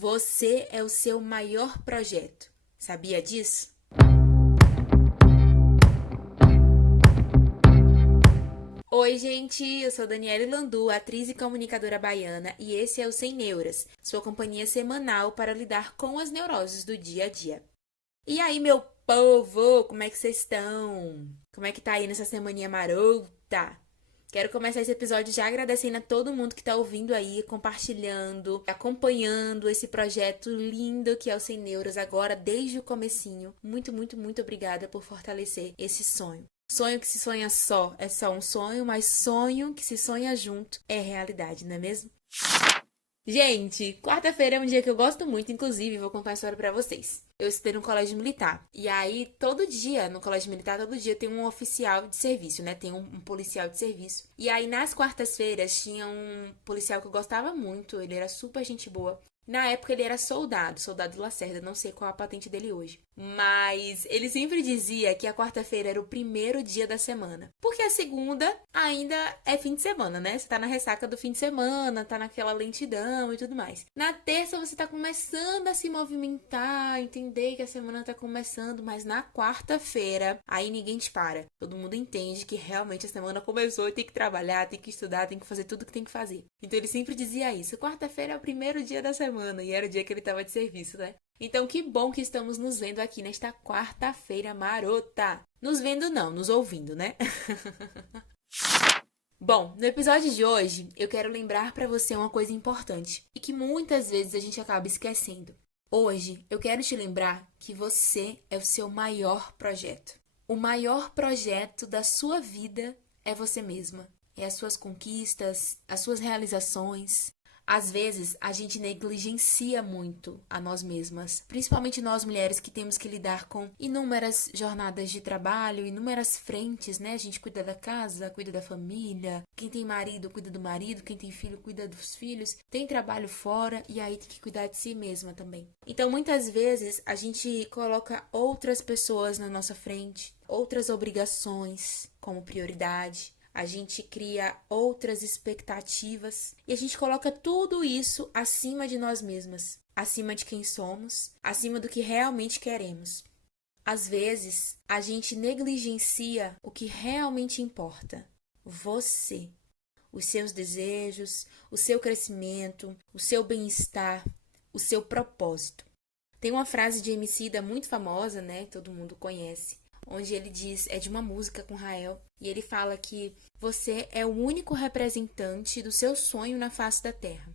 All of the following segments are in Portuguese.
Você é o seu maior projeto. Sabia disso? Oi, gente, eu sou Daniele Landu, atriz e comunicadora baiana, e esse é o Sem Neuras, sua companhia semanal para lidar com as neuroses do dia a dia. E aí, meu povo, como é que vocês estão? Como é que tá aí nessa semaninha marota? Quero começar esse episódio já agradecendo a todo mundo que tá ouvindo aí, compartilhando, acompanhando esse projeto lindo que é o Sem Neuras agora, desde o comecinho. Muito, muito, muito obrigada por fortalecer esse sonho. Sonho que se sonha só é só um sonho, mas sonho que se sonha junto é realidade, não é mesmo? Gente, quarta-feira é um dia que eu gosto muito, inclusive, vou contar uma história pra vocês. Eu estudei no colégio militar. E aí, todo dia, no colégio militar, todo dia tem um oficial de serviço, né? Tem um policial de serviço. E aí, nas quartas-feiras, tinha um policial que eu gostava muito, ele era super gente boa. Na época ele era soldado Lacerda, não sei qual a patente dele hoje. Mas ele sempre dizia que a quarta-feira era o primeiro dia da semana. Porque a segunda ainda é fim de semana, né? Você tá na ressaca do fim de semana, tá naquela lentidão e tudo mais. Na terça você tá começando a se movimentar, entender que a semana tá começando, mas na quarta-feira, aí ninguém te para. Todo mundo entende que realmente a semana começou e tem que trabalhar, tem que estudar, tem que fazer tudo que tem que fazer. Então ele sempre dizia isso. Quarta-feira é o primeiro dia da semana. E era o dia que ele tava de serviço, né? Então, que bom que estamos nos vendo aqui nesta quarta-feira marota. Nos vendo não, nos ouvindo, né? Bom, no episódio de hoje, eu quero lembrar pra você uma coisa importante e que muitas vezes a gente acaba esquecendo. Hoje, eu quero te lembrar que você é o seu maior projeto. O maior projeto da sua vida é você mesma. É as suas conquistas, as suas realizações. Às vezes, a gente negligencia muito a nós mesmas, principalmente nós mulheres que temos que lidar com inúmeras jornadas de trabalho, inúmeras frentes, né? A gente cuida da casa, cuida da família, quem tem marido cuida do marido, quem tem filho cuida dos filhos, tem trabalho fora e aí tem que cuidar de si mesma também. Então, muitas vezes, a gente coloca outras pessoas na nossa frente, outras obrigações como prioridade. A gente cria outras expectativas e a gente coloca tudo isso acima de nós mesmas, acima de quem somos, acima do que realmente queremos. Às vezes, a gente negligencia o que realmente importa: você, os seus desejos, o seu crescimento, o seu bem-estar, o seu propósito. Tem uma frase de Emicida muito famosa, né? Todo mundo conhece, onde ele diz, é de uma música com Rael, e ele fala que você é o único representante do seu sonho na face da Terra.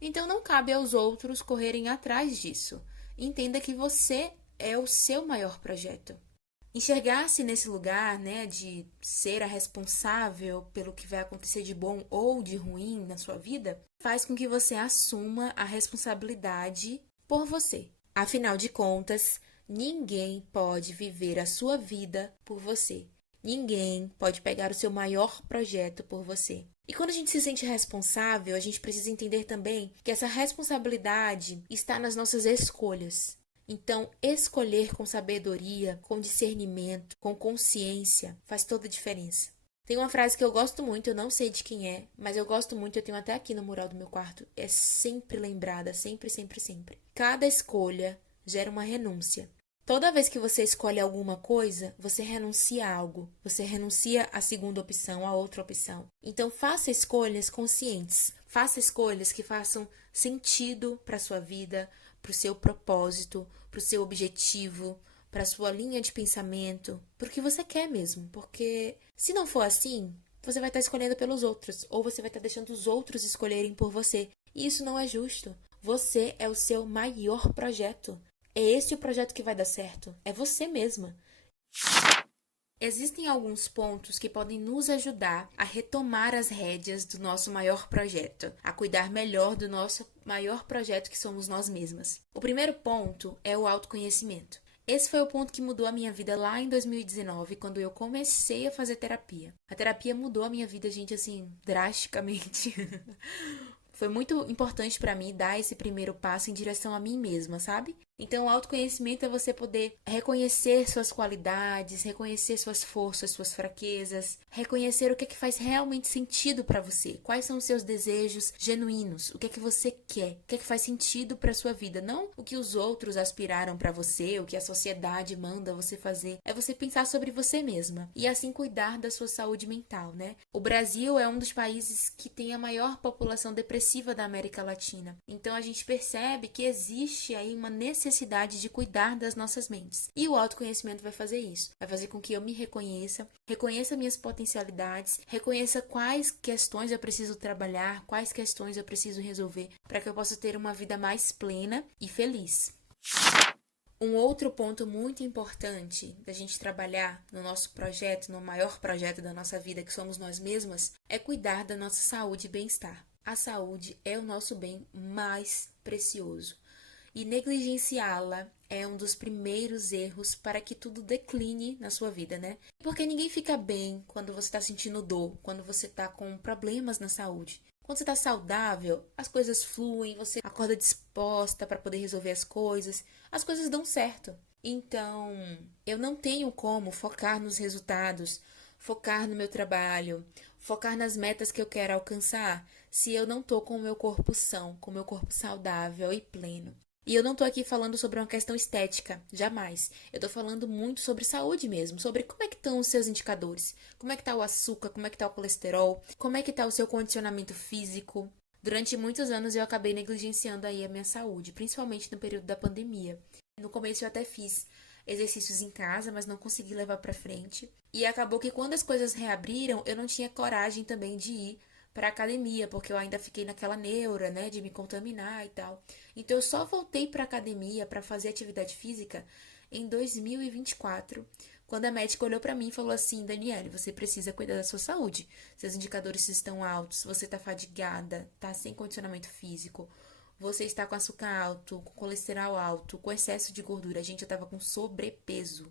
Então não cabe aos outros correrem atrás disso. Entenda que você é o seu maior projeto. Enxergar-se nesse lugar, né, de ser a responsável pelo que vai acontecer de bom ou de ruim na sua vida, faz com que você assuma a responsabilidade por você. Afinal de contas, ninguém pode viver a sua vida por você. Ninguém pode pegar o seu maior projeto por você. E quando a gente se sente responsável, a gente precisa entender também que essa responsabilidade está nas nossas escolhas. Então, escolher com sabedoria, com discernimento, com consciência, faz toda a diferença. Tem uma frase que eu gosto muito, eu não sei de quem é, mas eu gosto muito, eu tenho até aqui no mural do meu quarto. É sempre lembrada, sempre, sempre, sempre. Cada escolha gera uma renúncia. Toda vez que você escolhe alguma coisa, você renuncia a algo. Você renuncia à segunda opção, à outra opção. Então, faça escolhas conscientes. Faça escolhas que façam sentido para a sua vida, para o seu propósito, para o seu objetivo, para a sua linha de pensamento, para o que você quer mesmo. Porque se não for assim, você vai estar escolhendo pelos outros, ou você vai estar deixando os outros escolherem por você. E isso não é justo. Você é o seu maior projeto. É esse o projeto que vai dar certo. É você mesma. Existem alguns pontos que podem nos ajudar a retomar as rédeas do nosso maior projeto, a cuidar melhor do nosso maior projeto que somos nós mesmas. O primeiro ponto é o autoconhecimento. Esse foi o ponto que mudou a minha vida lá em 2019, quando eu comecei a fazer terapia. A terapia mudou a minha vida, gente, assim, drasticamente. Foi muito importante pra mim dar esse primeiro passo em direção a mim mesma, sabe? Então, o autoconhecimento é você poder reconhecer suas qualidades, reconhecer suas forças, suas fraquezas, reconhecer o que é que faz realmente sentido para você, quais são os seus desejos genuínos, o que é que você quer, o que é que faz sentido para sua vida, não o que os outros aspiraram para você, o que a sociedade manda você fazer. É você pensar sobre você mesma e assim cuidar da sua saúde mental, né? O Brasil é um dos países que tem a maior população depressiva da América Latina. Então, a gente percebe que existe aí uma necessidade de cuidar das nossas mentes. E o autoconhecimento vai fazer isso. Vai fazer com que eu me reconheça, reconheça minhas potencialidades, reconheça quais questões eu preciso trabalhar, quais questões eu preciso resolver para que eu possa ter uma vida mais plena e feliz. Um outro ponto muito importante da gente trabalhar no nosso projeto, no maior projeto da nossa vida, que somos nós mesmas, é cuidar da nossa saúde e bem-estar. A saúde é o nosso bem mais precioso. E negligenciá-la é um dos primeiros erros para que tudo decline na sua vida, né? Porque ninguém fica bem quando você está sentindo dor, quando você está com problemas na saúde. Quando você está saudável, as coisas fluem, você acorda disposta para poder resolver as coisas dão certo. Então, eu não tenho como focar nos resultados, focar no meu trabalho, focar nas metas que eu quero alcançar, se eu não tô com o meu corpo são, com o meu corpo saudável e pleno. E eu não tô aqui falando sobre uma questão estética, jamais. Eu tô falando muito sobre saúde mesmo, sobre como é que estão os seus indicadores, como é que tá o açúcar, como é que tá o colesterol, como é que tá o seu condicionamento físico. Durante muitos anos eu acabei negligenciando aí a minha saúde, principalmente no período da pandemia. No começo eu até fiz exercícios em casa, mas não consegui levar pra frente. E acabou que quando as coisas reabriram, eu não tinha coragem também de ir para academia, porque eu ainda fiquei naquela neura, né, de me contaminar e tal. Então eu só voltei para academia para fazer atividade física em 2024, quando a médica olhou para mim e falou assim: Daniele, você precisa cuidar da sua saúde. Seus indicadores estão altos, você está fadigada, tá sem condicionamento físico. Você está com açúcar alto, com colesterol alto, com excesso de gordura. Gente, eu tava com sobrepeso.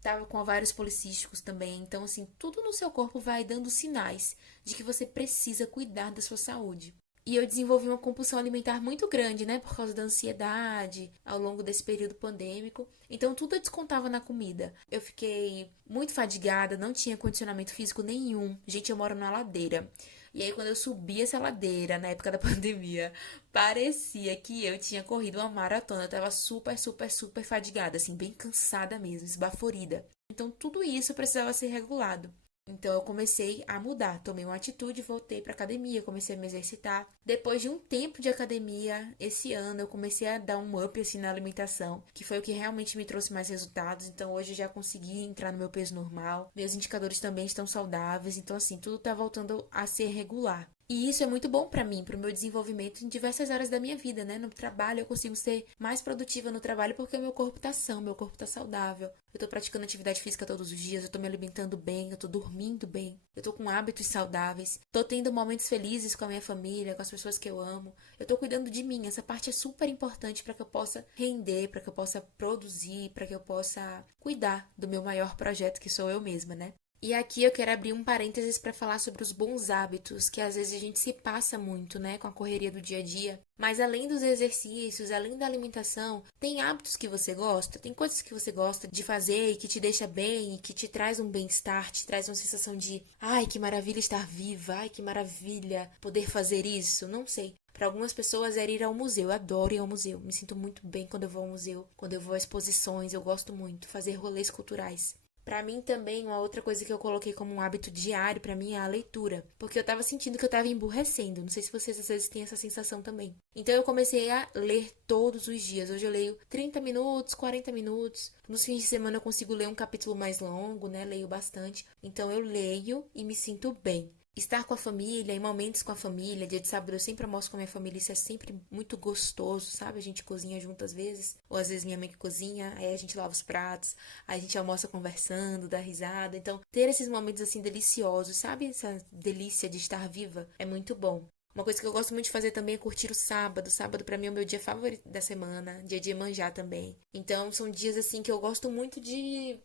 Tava com ovários policísticos também. Então, assim, tudo no seu corpo vai dando sinais de que você precisa cuidar da sua saúde. E eu desenvolvi uma compulsão alimentar muito grande, né? Por causa da ansiedade ao longo desse período pandêmico. Então, tudo eu descontava na comida. Eu fiquei muito fadigada, não tinha condicionamento físico nenhum. Gente, eu moro na ladeira. E aí, quando eu subi essa ladeira, na época da pandemia, parecia que eu tinha corrido uma maratona. Eu tava super fadigada, assim, bem cansada mesmo, esbaforida. Então, tudo isso precisava ser regulado. Então, eu comecei a mudar. Tomei uma atitude, voltei pra academia, comecei a me exercitar. Depois de um tempo de academia, esse ano, eu comecei a dar um up, assim, na alimentação, que foi o que realmente me trouxe mais resultados. Então, hoje eu já consegui entrar no meu peso normal. Meus indicadores também estão saudáveis. Então, assim, tudo tá voltando a ser regular. E isso é muito bom pra mim, pro meu desenvolvimento em diversas áreas da minha vida, né? No trabalho eu consigo ser mais produtiva no trabalho porque o meu corpo tá são, meu corpo tá saudável. Eu tô praticando atividade física todos os dias, eu tô me alimentando bem, eu tô dormindo bem, eu tô com hábitos saudáveis, tô tendo momentos felizes com a minha família, com as pessoas que eu amo. Eu tô cuidando de mim, essa parte é super importante para que eu possa render, para que eu possa produzir, para que eu possa cuidar do meu maior projeto que sou eu mesma, né? E aqui eu quero abrir um parênteses para falar sobre os bons hábitos, que às vezes a gente se passa muito, né, com a correria do dia a dia. Mas além dos exercícios, além da alimentação, tem hábitos que você gosta, tem coisas que você gosta de fazer e que te deixa bem e que te traz um bem-estar, te traz uma sensação de, ai, que maravilha estar viva, ai, que maravilha poder fazer isso, não sei. Para algumas pessoas é ir ao museu, eu adoro ir ao museu, me sinto muito bem quando eu vou ao museu, quando eu vou a exposições, eu gosto muito, fazer rolês culturais. Pra mim também, uma outra coisa que eu coloquei como um hábito diário pra mim é a leitura. Porque eu tava sentindo que eu tava emburrecendo. Não sei se vocês às vezes têm essa sensação também. Então eu comecei a ler todos os dias. Hoje eu leio 30 minutos, 40 minutos. Nos fins de semana eu consigo ler um capítulo mais longo, né? Leio bastante. Então eu leio e me sinto bem. Estar com a família, em momentos com a família, dia de sábado eu sempre almoço com a minha família, isso é sempre muito gostoso, sabe? A gente cozinha junto às vezes, ou às vezes minha mãe que cozinha, aí a gente lava os pratos, aí a gente almoça conversando, dá risada. Então, ter esses momentos assim deliciosos, sabe? Essa delícia de estar viva é muito bom. Uma coisa que eu gosto muito de fazer também é curtir o sábado. Sábado pra mim é o meu dia favorito da semana, dia de Iemanjá também. Então, são dias assim que eu gosto muito de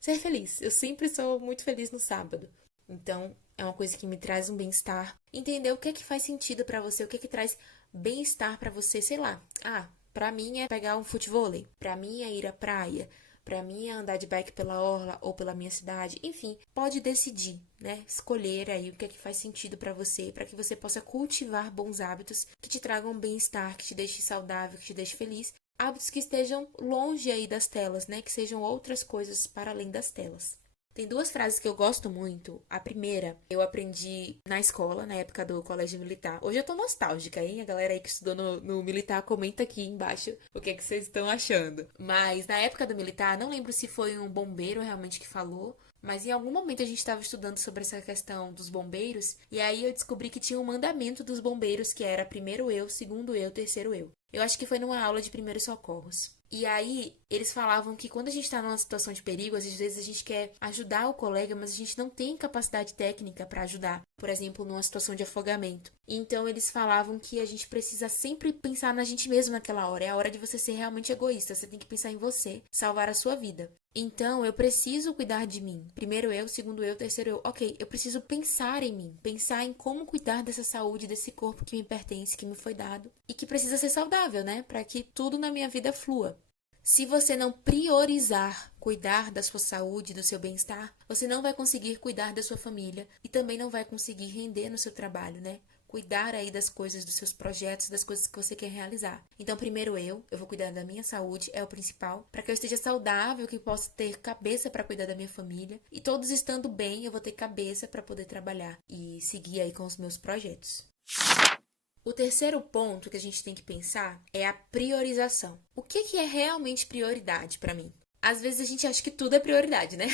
ser feliz. Eu sempre sou muito feliz no sábado. Então, é uma coisa que me traz um bem-estar. Entender o que é que faz sentido pra você, o que é que traz bem-estar pra você, sei lá. Pra mim é pegar um futevôlei, pra mim é ir à praia, pra mim é andar de bike pela orla ou pela minha cidade. Enfim, pode decidir, né? Escolher aí o que é que faz sentido pra você, pra que você possa cultivar bons hábitos que te tragam bem-estar, que te deixe saudável, que te deixe feliz. Hábitos que estejam longe aí das telas, né? Que sejam outras coisas para além das telas. Tem duas frases que eu gosto muito. A primeira, eu aprendi na escola, na época do colégio militar. Hoje eu tô nostálgica, hein? A galera aí que estudou no militar, comenta aqui embaixo o que é que vocês estão achando. Mas na época do militar, não lembro se foi um bombeiro realmente que falou, mas em algum momento a gente estava estudando sobre essa questão dos bombeiros, e aí eu descobri que tinha um mandamento dos bombeiros que era primeiro eu, segundo eu, terceiro eu. Eu acho que foi numa aula de primeiros socorros. E aí, eles falavam que quando a gente tá numa situação de perigo, às vezes a gente quer ajudar o colega, mas a gente não tem capacidade técnica para ajudar. Por exemplo, numa situação de afogamento. Então, eles falavam que a gente precisa sempre pensar na gente mesmo naquela hora. É a hora de você ser realmente egoísta. Você tem que pensar em você, salvar a sua vida. Então, eu preciso cuidar de mim. Primeiro eu, segundo eu, terceiro eu. Ok, eu preciso pensar em mim. Pensar em como cuidar dessa saúde, desse corpo que me pertence, que me foi dado. E que precisa ser saudável, né? Para que tudo na minha vida flua. Se você não priorizar cuidar da sua saúde, do seu bem-estar, você não vai conseguir cuidar da sua família e também não vai conseguir render no seu trabalho, né? Cuidar aí das coisas, dos seus projetos, das coisas que você quer realizar. Então, primeiro eu vou cuidar da minha saúde, é o principal, para que eu esteja saudável, que eu possa ter cabeça para cuidar da minha família. E todos estando bem, eu vou ter cabeça para poder trabalhar e seguir aí com os meus projetos. O terceiro ponto que a gente tem que pensar é a priorização. O que é realmente prioridade para mim? Às vezes a gente acha que tudo é prioridade, né?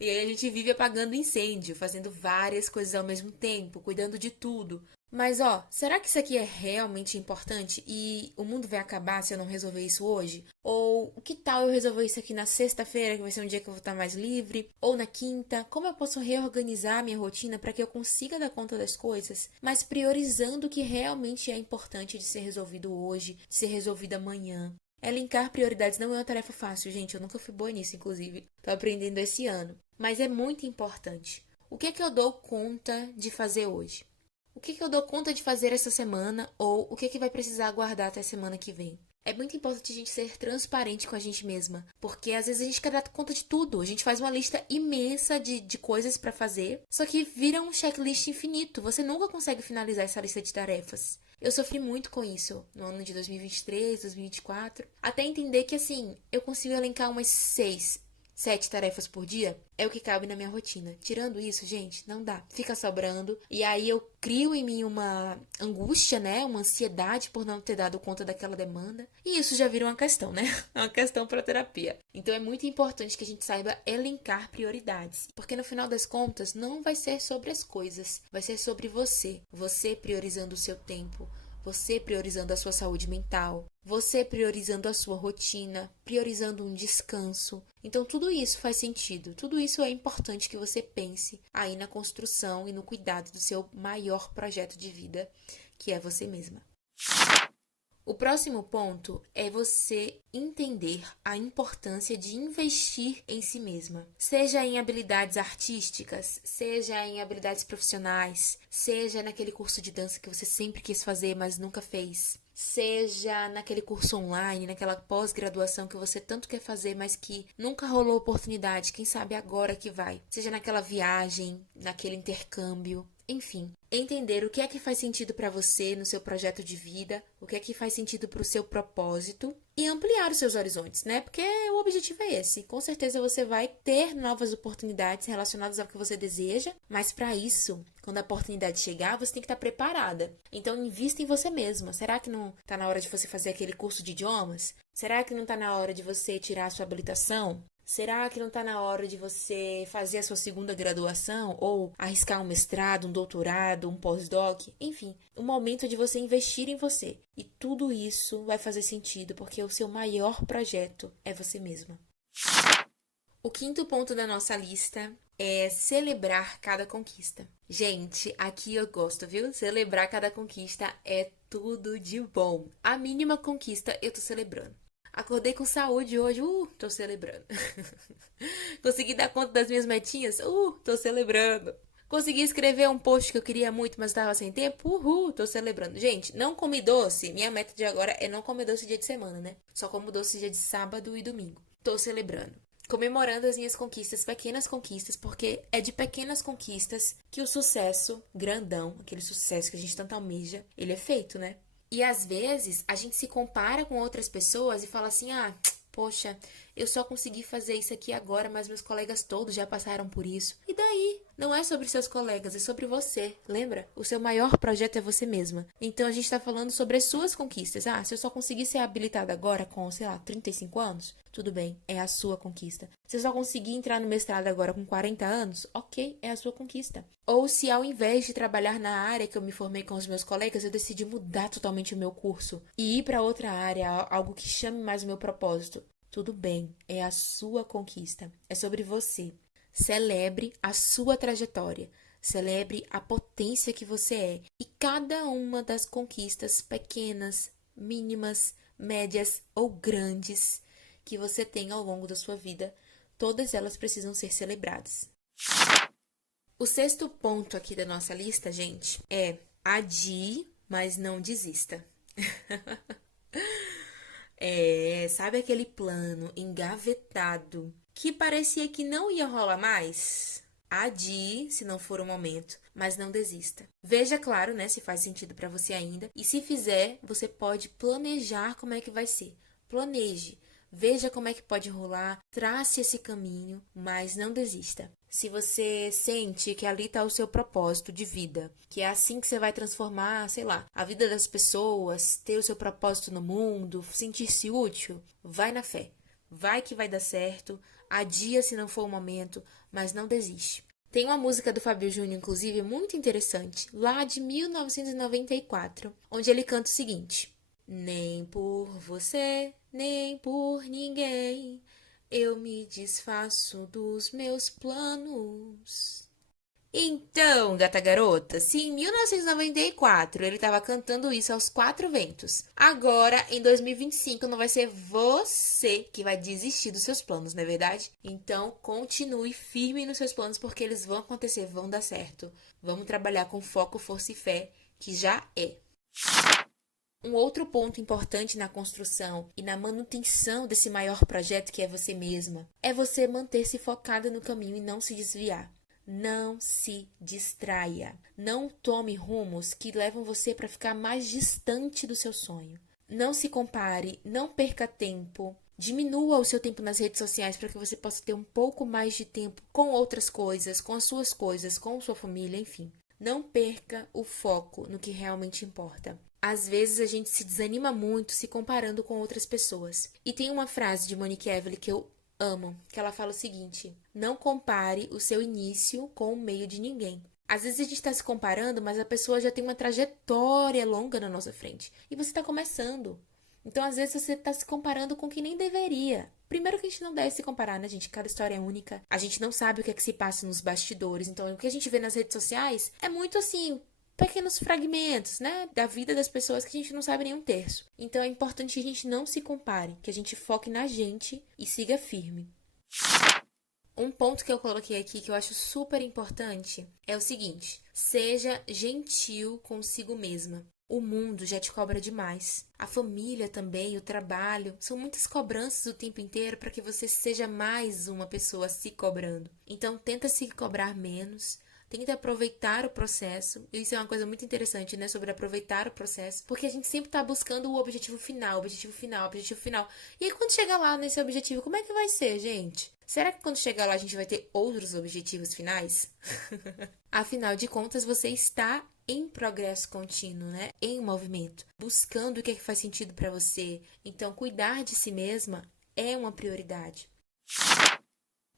E aí a gente vive apagando incêndio, fazendo várias coisas ao mesmo tempo, cuidando de tudo. Mas será que isso aqui é realmente importante e o mundo vai acabar se eu não resolver isso hoje? Ou que tal eu resolver isso aqui na sexta-feira, que vai ser um dia que eu vou estar mais livre? Ou na quinta? Como eu posso reorganizar minha rotina para que eu consiga dar conta das coisas, mas priorizando o que realmente é importante de ser resolvido hoje, de ser resolvido amanhã? Elencar prioridades não é uma tarefa fácil, gente. Eu nunca fui boa nisso, inclusive. Tô aprendendo esse ano. Mas é muito importante. O que é que eu dou conta de fazer hoje? O que eu dou conta de fazer essa semana ou o que vai precisar aguardar até a semana que vem? É muito importante a gente ser transparente com a gente mesma, porque às vezes a gente quer dar conta de tudo. A gente faz uma lista imensa de coisas pra fazer, só que vira um checklist infinito. Você nunca consegue finalizar essa lista de tarefas. Eu sofri muito com isso no ano de 2023, 2024, até entender que assim, eu consigo elencar umas 7 tarefas por dia é o que cabe na minha rotina. Tirando isso, gente, não dá. Fica sobrando. E aí eu crio em mim uma angústia, né? Uma ansiedade por não ter dado conta daquela demanda. E isso já vira uma questão, né? É uma questão para terapia. Então é muito importante que a gente saiba elencar prioridades. Porque no final das contas, não vai ser sobre as coisas. Vai ser sobre você. Você priorizando o seu tempo. Você priorizando a sua saúde mental, você priorizando a sua rotina, priorizando um descanso. Então, tudo isso faz sentido. Tudo isso é importante que você pense aí na construção e no cuidado do seu maior projeto de vida, que é você mesma. O próximo ponto é você entender a importância de investir em si mesma. Seja em habilidades artísticas, seja em habilidades profissionais, seja naquele curso de dança que você sempre quis fazer, mas nunca fez. Seja naquele curso online, naquela pós-graduação que você tanto quer fazer, mas que nunca rolou oportunidade, quem sabe agora que vai. Seja naquela viagem, naquele intercâmbio. Enfim, entender o que é que faz sentido para você no seu projeto de vida, o que é que faz sentido para o seu propósito e ampliar os seus horizontes, né? Porque o objetivo é esse. Com certeza você vai ter novas oportunidades relacionadas ao que você deseja, mas para isso, quando a oportunidade chegar, você tem que estar preparada. Então, invista em você mesma. Será que não está na hora de você fazer aquele curso de idiomas? Será que não está na hora de você tirar a sua habilitação? Será que não está na hora de você fazer a sua segunda graduação ou arriscar um mestrado, um doutorado, um pós-doc? Enfim, o momento de você investir em você. E tudo isso vai fazer sentido porque o seu maior projeto é você mesma. O quinto ponto da nossa lista é celebrar cada conquista. Gente, aqui eu gosto, viu? Celebrar cada conquista é tudo de bom. A mínima conquista eu tô celebrando. Acordei com saúde hoje, tô celebrando. Consegui dar conta das minhas metinhas, tô celebrando. Consegui escrever um post que eu queria muito, mas estava sem tempo. Uhul, tô celebrando. Gente, não comi doce. Minha meta de agora é não comer doce dia de semana, né? Só como doce dia de sábado e domingo. Tô celebrando. Comemorando as minhas conquistas, pequenas conquistas, porque é de pequenas conquistas que o sucesso grandão, aquele sucesso que a gente tanto almeja, ele é feito, né? E às vezes a gente se compara com outras pessoas e fala assim: ah, poxa, eu só consegui fazer isso aqui agora, mas meus colegas todos já passaram por isso. E daí? Não é sobre seus colegas, é sobre você. Lembra? O seu maior projeto é você mesma. Então a gente tá falando sobre as suas conquistas. Ah, se eu só conseguir ser habilitada agora com, sei lá, 35 anos, tudo bem, é a sua conquista. Se eu só conseguir entrar no mestrado agora com 40 anos, ok, é a sua conquista. Ou se ao invés de trabalhar na área que eu me formei com os meus colegas, eu decidi mudar totalmente o meu curso e ir para outra área, algo que chame mais o meu propósito. Tudo bem, é a sua conquista. É sobre você. Celebre a sua trajetória. Celebre a potência que você é. E cada uma das conquistas pequenas, mínimas, médias ou grandes que você tem ao longo da sua vida, todas elas precisam ser celebradas. O sexto ponto aqui da nossa lista, gente, é adie, mas não desista. Sabe aquele plano engavetado que parecia que não ia rolar mais? Adie, se não for o momento, mas não desista. Veja, claro, né, se faz sentido para você ainda. E se fizer, você pode planejar como é que vai ser. Planeje. Veja como é que pode rolar, trace esse caminho, mas não desista. Se você sente que ali está o seu propósito de vida, que é assim que você vai transformar, sei lá, a vida das pessoas, ter o seu propósito no mundo, sentir-se útil, vai na fé. Vai que vai dar certo, adia se não for o momento, mas não desiste. Tem uma música do Fábio Júnior, inclusive, muito interessante, lá de 1994, onde ele canta o seguinte: nem por você, nem por ninguém, eu me desfaço dos meus planos. Então, gata garota, se em 1994 ele estava cantando isso aos quatro ventos, agora em 2025 não vai ser você que vai desistir dos seus planos, não é verdade? Então, continue firme nos seus planos porque eles vão acontecer, vão dar certo. Vamos trabalhar com foco, força e fé, que já é. Um outro ponto importante na construção e na manutenção desse maior projeto que é você mesma é você manter-se focada no caminho e não se desviar. Não se distraia. Não tome rumos que levam você para ficar mais distante do seu sonho. Não se compare, não perca tempo. Diminua o seu tempo nas redes sociais para que você possa ter um pouco mais de tempo com outras coisas, com as suas coisas, com sua família, enfim. Não perca o foco no que realmente importa. Às vezes a gente se desanima muito se comparando com outras pessoas. E tem uma frase de Monique Evelyn que eu amo, que ela fala o seguinte: não compare o seu início com o meio de ninguém. Às vezes a gente está se comparando, mas a pessoa já tem uma trajetória longa na nossa frente. E você está começando. Então, às vezes, você está se comparando com quem nem deveria. Primeiro que a gente não deve se comparar, né, gente? Cada história é única. A gente não sabe o que é que se passa nos bastidores. Então, o que a gente vê nas redes sociais é muito assim, pequenos fragmentos, né, da vida das pessoas que a gente não sabe nem um terço. Então é importante que a gente não se compare, que a gente foque na gente e siga firme. Um ponto que eu coloquei aqui que eu acho super importante é o seguinte: seja gentil consigo mesma. O mundo já te cobra demais. A família também, o trabalho, são muitas cobranças o tempo inteiro para que você seja mais uma pessoa se cobrando. Então tenta se cobrar menos. Tenta aproveitar o processo. Isso é uma coisa muito interessante, né? Sobre aproveitar o processo. Porque a gente sempre tá buscando o objetivo final, objetivo final, objetivo final. E aí, quando chegar lá nesse objetivo, como é que vai ser, gente? Será que quando chegar lá a gente vai ter outros objetivos finais? Afinal de contas, você está em progresso contínuo, né? Em movimento. Buscando o que é que faz sentido para você. Então, cuidar de si mesma é uma prioridade.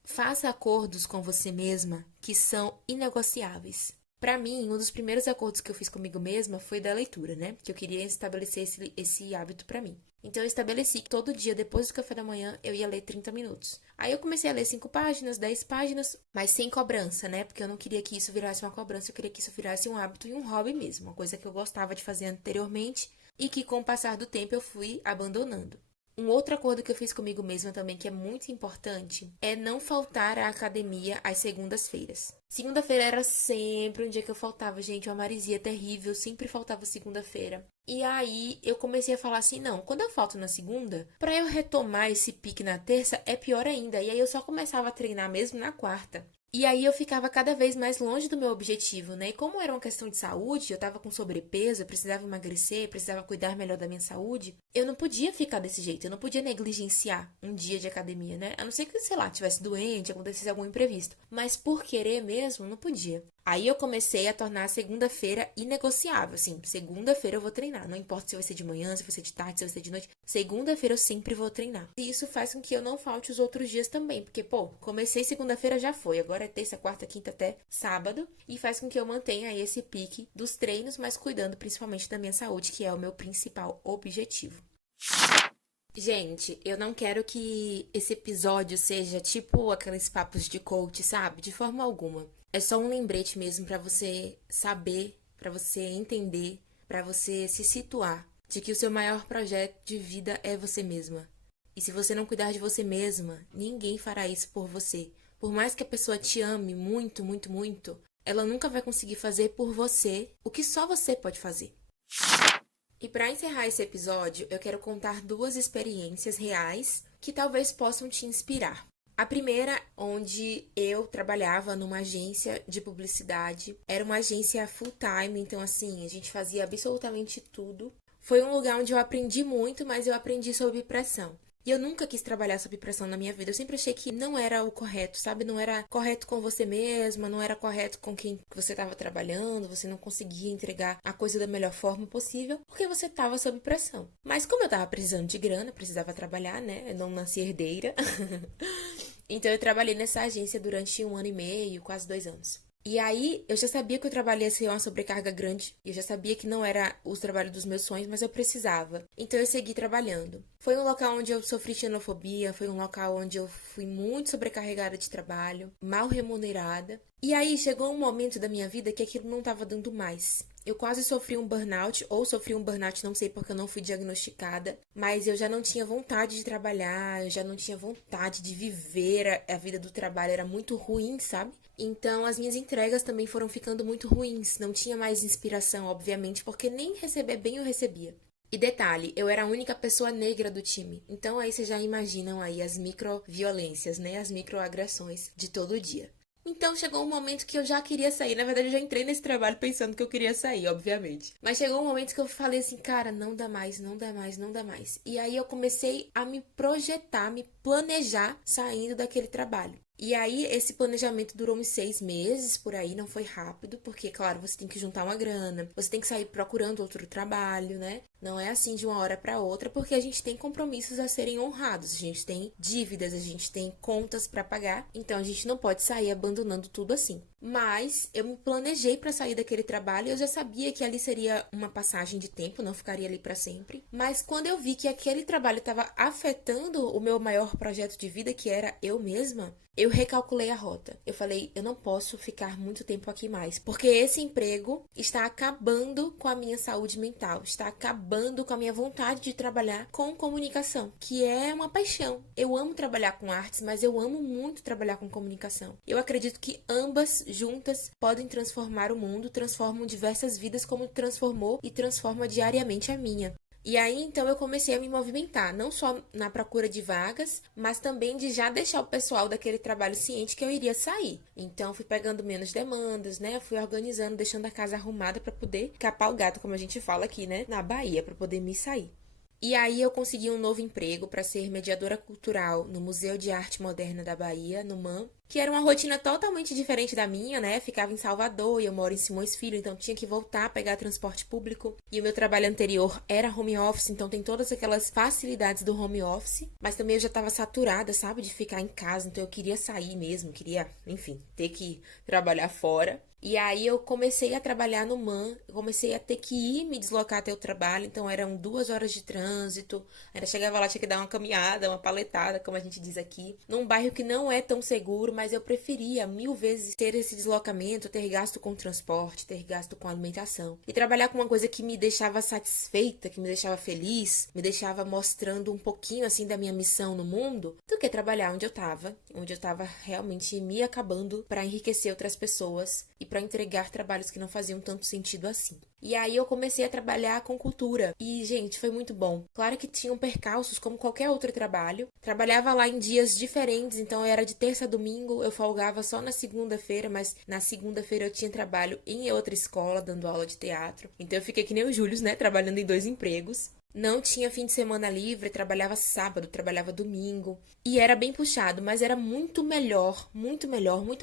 Faça acordos com você mesma que são inegociáveis. Para mim, um dos primeiros acordos que eu fiz comigo mesma foi da leitura, né? Que eu queria estabelecer esse hábito para mim. Então, eu estabeleci que todo dia, depois do café da manhã, eu ia ler 30 minutos. Aí, eu comecei a ler 5 páginas, 10 páginas, mas sem cobrança, né? Porque eu não queria que isso virasse uma cobrança, eu queria que isso virasse um hábito e um hobby mesmo. Uma coisa que eu gostava de fazer anteriormente e que, com o passar do tempo, eu fui abandonando. Um outro acordo que eu fiz comigo mesma também, que é muito importante, é não faltar à academia às segundas-feiras. Segunda-feira era sempre um dia que eu faltava, gente, uma marisia terrível, sempre faltava segunda-feira. E aí eu comecei a falar assim, não, quando eu falto na segunda, pra eu retomar esse pique na terça é pior ainda. E aí eu só começava a treinar mesmo na quarta. E aí eu ficava cada vez mais longe do meu objetivo, né? E como era uma questão de saúde, eu tava com sobrepeso, eu precisava emagrecer, precisava cuidar melhor da minha saúde, eu não podia ficar desse jeito, eu não podia negligenciar um dia de academia, né? A não ser que, sei lá, tivesse doente, acontecesse algum imprevisto. Mas por querer mesmo, não podia. Aí eu comecei a tornar a segunda-feira inegociável, assim, segunda-feira eu vou treinar, não importa se vai ser de manhã, se vai ser de tarde, se vai ser de noite, segunda-feira eu sempre vou treinar. E isso faz com que eu não falte os outros dias também, porque, pô, comecei segunda-feira já foi, agora é terça, quarta, quinta até sábado, e faz com que eu mantenha aí esse pique dos treinos, mas cuidando principalmente da minha saúde, que é o meu principal objetivo. Gente, eu não quero que esse episódio seja tipo aqueles papos de coach, sabe? De forma alguma. É só um lembrete mesmo pra você saber, pra você entender, pra você se situar de que o seu maior projeto de vida é você mesma. E se você não cuidar de você mesma, ninguém fará isso por você. Por mais que a pessoa te ame muito, muito, muito, ela nunca vai conseguir fazer por você o que só você pode fazer. E para encerrar esse episódio, eu quero contar duas experiências reais que talvez possam te inspirar. A primeira, onde eu trabalhava numa agência de publicidade, era uma agência full-time, então assim, a gente fazia absolutamente tudo. Foi um lugar onde eu aprendi muito, mas eu aprendi sob pressão. E eu nunca quis trabalhar sob pressão na minha vida. Eu sempre achei que não era o correto, sabe? Não era correto com você mesma, não era correto com quem você estava trabalhando, você não conseguia entregar a coisa da melhor forma possível, porque você estava sob pressão. Mas como eu estava precisando de grana, precisava trabalhar, né? Eu não nasci herdeira. Então eu trabalhei nessa agência durante 1 ano e meio, quase 2 anos. E aí, eu já sabia que o trabalho ia ser uma sobrecarga grande. Eu já sabia que não era o trabalho dos meus sonhos, mas eu precisava. Então, eu segui trabalhando. Foi um local onde eu sofri xenofobia, foi um local onde eu fui muito sobrecarregada de trabalho, mal remunerada. E aí, chegou um momento da minha vida que aquilo não estava dando mais. Eu quase sofri um burnout, ou sofri um burnout, não sei porque eu não fui diagnosticada, mas eu já não tinha vontade de trabalhar, eu já não tinha vontade de viver a vida do trabalho, era muito ruim, sabe? Então as minhas entregas também foram ficando muito ruins, não tinha mais inspiração, obviamente, porque nem receber bem eu recebia. E detalhe, eu era a única pessoa negra do time, então aí vocês já imaginam aí as microviolências, né? As microagressões de todo dia. Então chegou um momento que eu já queria sair. Na verdade, eu já entrei nesse trabalho pensando que eu queria sair, obviamente. Mas chegou um momento que eu falei assim, cara, não dá mais, não dá mais, não dá mais. E aí eu comecei a me projetar, me planejar saindo daquele trabalho. E aí, esse planejamento durou uns 6 meses, por aí, não foi rápido, porque, claro, você tem que juntar uma grana, você tem que sair procurando outro trabalho, né? Não é assim de uma hora para outra, porque a gente tem compromissos a serem honrados, a gente tem dívidas, a gente tem contas para pagar, então a gente não pode sair abandonando tudo assim. Mas eu me planejei para sair daquele trabalho, eu já sabia que ali seria uma passagem de tempo, não ficaria ali para sempre. Mas quando eu vi que aquele trabalho estava afetando o meu maior projeto de vida, que era eu mesma, eu recalculei a rota. Eu falei, eu não posso ficar muito tempo aqui mais, porque esse emprego está acabando com a minha saúde mental, está acabando com a minha vontade de trabalhar com comunicação, que é uma paixão. Eu amo trabalhar com artes, mas eu amo muito trabalhar com comunicação. Eu acredito que ambas juntas podem transformar o mundo, transformam diversas vidas como transformou e transforma diariamente a minha. E aí, então, eu comecei a me movimentar, não só na procura de vagas, mas também de já deixar o pessoal daquele trabalho ciente que eu iria sair. Então, fui pegando menos demandas, né? Fui organizando, deixando a casa arrumada para poder capar o gato, como a gente fala aqui, né? Na Bahia, para poder me sair. E aí eu consegui um novo emprego para ser mediadora cultural no Museu de Arte Moderna da Bahia, no MAM, que era uma rotina totalmente diferente da minha, né? Ficava em Salvador e eu moro em Simões Filho, então tinha que voltar a pegar transporte público. E o meu trabalho anterior era home office, então tem todas aquelas facilidades do home office, mas também eu já estava saturada, sabe, de ficar em casa, então eu queria sair mesmo, queria, enfim, ter que trabalhar fora. E aí eu comecei a trabalhar no MAN, eu comecei a ter que ir me deslocar até o trabalho, então eram 2 horas de trânsito, ainda chegava lá, tinha que dar uma caminhada, uma paletada, como a gente diz aqui, num bairro que não é tão seguro, mas eu preferia 1000 vezes ter esse deslocamento, ter gasto com transporte, ter gasto com alimentação. E trabalhar com uma coisa que me deixava satisfeita, que me deixava feliz, me deixava mostrando um pouquinho assim da minha missão no mundo, do que trabalhar onde eu tava realmente me acabando para enriquecer outras pessoas e para entregar trabalhos que não faziam tanto sentido assim. E aí eu comecei a trabalhar com cultura. E, gente, foi muito bom. Claro que tinham percalços como qualquer outro trabalho. Trabalhava lá em dias diferentes, então era de terça a domingo, eu folgava só na segunda-feira, mas na segunda-feira eu tinha trabalho em outra escola, dando aula de teatro. Então eu fiquei que nem o Júlio, né, trabalhando em 2 empregos. Não tinha fim de semana livre, trabalhava sábado, trabalhava domingo. E era bem puxado, mas era muito melhor, muito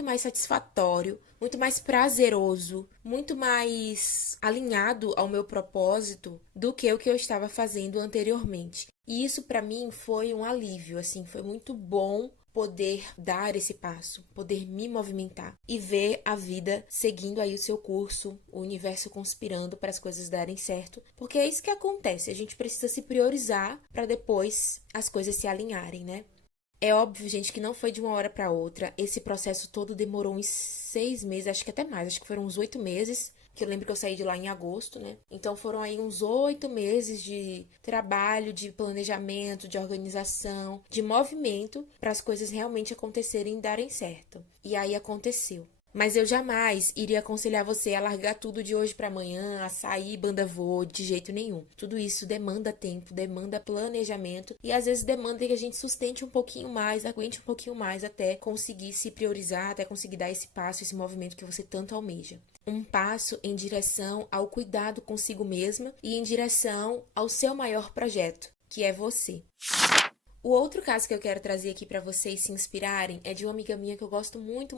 mais satisfatório, muito mais prazeroso, muito mais alinhado ao meu propósito do que o que eu estava fazendo anteriormente. E isso para mim foi um alívio, assim, foi muito bom poder dar esse passo, poder me movimentar e ver a vida seguindo aí o seu curso, o universo conspirando para as coisas darem certo, porque é isso que acontece, a gente precisa se priorizar para depois as coisas se alinharem, né? É óbvio, gente, que não foi de uma hora para outra. Esse processo todo demorou uns 6 meses, acho que até mais, acho que foram uns 8 meses. Que eu lembro que eu saí de lá em agosto, né? Então foram aí uns 8 meses de trabalho, de planejamento, de organização, de movimento para as coisas realmente acontecerem e darem certo. E aí aconteceu. Mas eu jamais iria aconselhar você a largar tudo de hoje para amanhã, a sair banda voa de jeito nenhum. Tudo isso demanda tempo, demanda planejamento e às vezes demanda que a gente sustente um pouquinho mais, aguente um pouquinho mais até conseguir se priorizar, até conseguir dar esse passo, esse movimento que você tanto almeja. Um passo em direção ao cuidado consigo mesma e em direção ao seu maior projeto, que é você. O outro caso que eu quero trazer aqui pra vocês se inspirarem é de uma amiga minha que eu gosto muito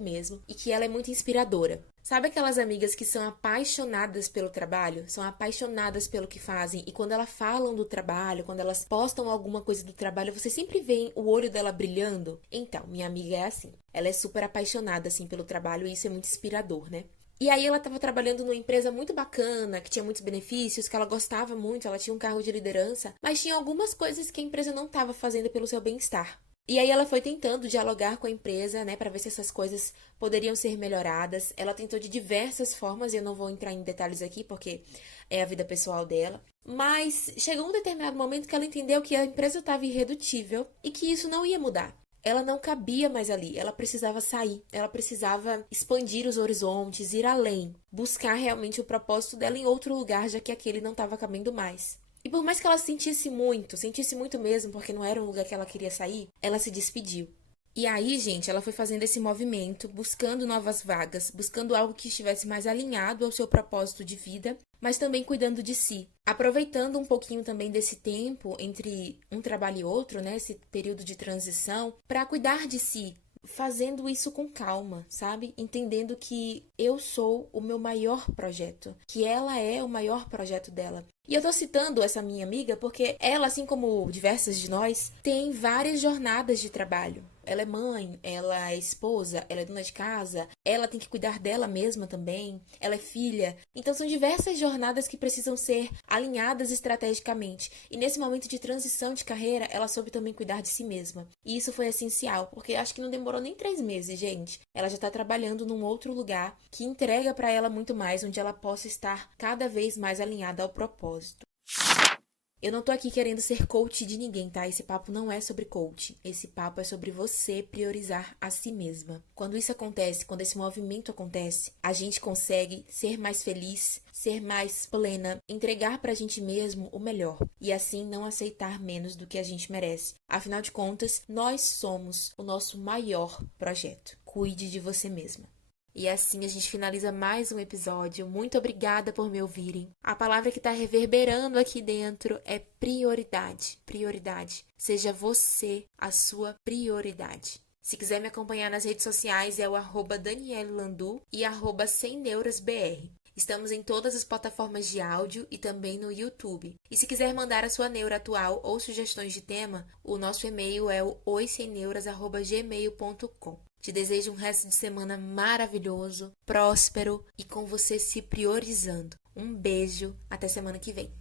mesmo e que ela é muito inspiradora. Sabe aquelas amigas que são apaixonadas pelo trabalho? São apaixonadas pelo que fazem e quando elas falam do trabalho, quando elas postam alguma coisa do trabalho, você sempre vê o olho dela brilhando? Então, minha amiga é assim. Ela é super apaixonada assim pelo trabalho e isso é muito inspirador, né? E aí ela estava trabalhando numa empresa muito bacana, que tinha muitos benefícios, que ela gostava muito, ela tinha um cargo de liderança, mas tinha algumas coisas que a empresa não estava fazendo pelo seu bem-estar. E aí ela foi tentando dialogar com a empresa, né, para ver se essas coisas poderiam ser melhoradas. Ela tentou de diversas formas, e eu não vou entrar em detalhes aqui porque é a vida pessoal dela. Mas chegou um determinado momento que ela entendeu que a empresa estava irredutível e que isso não ia mudar. Ela não cabia mais ali, ela precisava sair, ela precisava expandir os horizontes, ir além, buscar realmente o propósito dela em outro lugar, já que aquele não estava cabendo mais. E por mais que ela sentisse muito mesmo, porque não era um lugar que ela queria sair, ela se despediu. E aí, gente, ela foi fazendo esse movimento, buscando novas vagas, buscando algo que estivesse mais alinhado ao seu propósito de vida, mas também cuidando de si. Aproveitando um pouquinho também desse tempo entre um trabalho e outro, né, esse período de transição, para cuidar de si, fazendo isso com calma, sabe? Entendendo que eu sou o meu maior projeto, que ela é o maior projeto dela. E eu tô citando essa minha amiga porque ela, assim como diversas de nós, tem várias jornadas de trabalho. Ela é mãe, ela é esposa, ela é dona de casa, ela tem que cuidar dela mesma também, ela é filha. Então são diversas jornadas que precisam ser alinhadas estrategicamente. E nesse momento de transição de carreira, ela soube também cuidar de si mesma. E isso foi essencial, porque acho que não demorou nem 3 meses, gente. Ela já tá trabalhando num outro lugar que entrega pra ela muito mais, onde ela possa estar cada vez mais alinhada ao propósito. Eu não tô aqui querendo ser coach de ninguém, tá? Esse papo não é sobre coach. Esse papo é sobre você priorizar a si mesma. Quando isso acontece, quando esse movimento acontece, a gente consegue ser mais feliz, ser mais plena, entregar pra gente mesmo o melhor e assim não aceitar menos do que a gente merece. Afinal de contas, nós somos o nosso maior projeto. Cuide de você mesma. E assim a gente finaliza mais um episódio. Muito obrigada por me ouvirem. A palavra que está reverberando aqui dentro é prioridade. Prioridade. Seja você a sua prioridade. Se quiser me acompanhar nas redes sociais é o @DanieleLandu e @semneurasbr. Estamos em todas as plataformas de áudio e também no YouTube. E se quiser mandar a sua neura atual ou sugestões de tema, o nosso e-mail é o oisemneuras@gmail.com. Te desejo um resto de semana maravilhoso, próspero e com você se priorizando. Um beijo, até semana que vem.